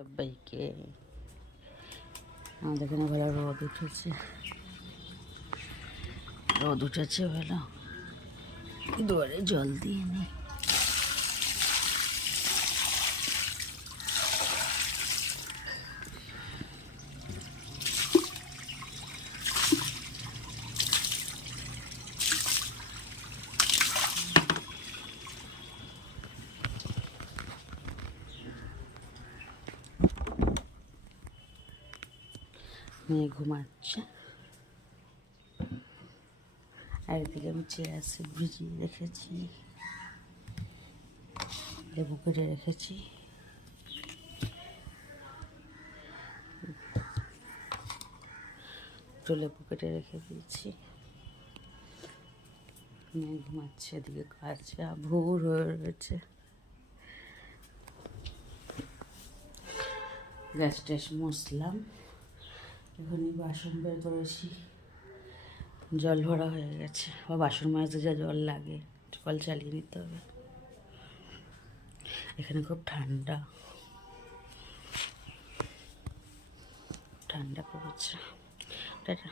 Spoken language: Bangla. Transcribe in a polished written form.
সবাইকে আমাদের এখানে ভালো রোদ উঠেছে ভালো। দুয়ারে জল দিয়ে নি। মেয়ে ঘুমাচ্ছে, আর এদিকে আমি চেয়ার সিট ভিজিয়ে রেখেছি, লেবু কেটে রেখেছি। লেবু কেটে রেখে দিয়েছি। মেয়ে ঘুমাচ্ছে, এদিকে কাজটা ভোর হয়ে রয়েছে। গ্যাস ট্যাস মুছলাম, এখনই বাসন বের করেছি, জল ভরা হয়ে গেছে। বা বাসন মাজতে যা জল লাগে কল চালিয়ে নিতে হবে। এখানে খুব ঠান্ডা ঠান্ডা পড়েছে। টাটা।